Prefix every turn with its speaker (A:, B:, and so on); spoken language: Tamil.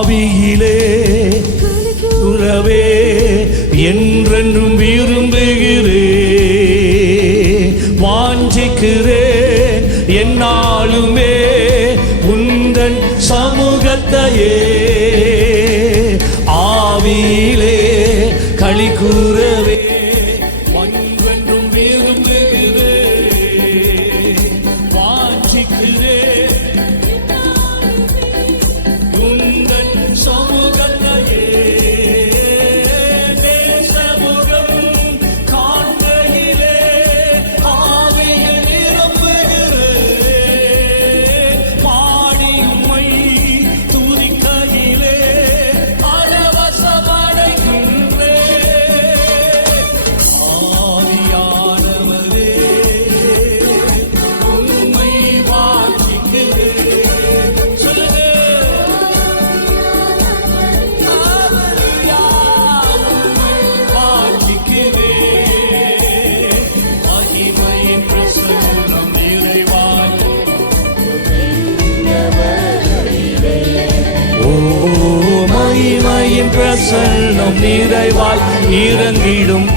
A: ஆவியிலே உறவே என்றென்றும் விரும்புகிறே வாஞ்சிக்கிறேன் என்னாலுமே உந்தன் சமூகத்தையே. ஆவியிலே களி கூறவே ஒன்றென்றும் விரும்புகிறே வாஞ்சிக்கிறேன் பிரசன்னம் நிறைவாய் இறங்கிடும்.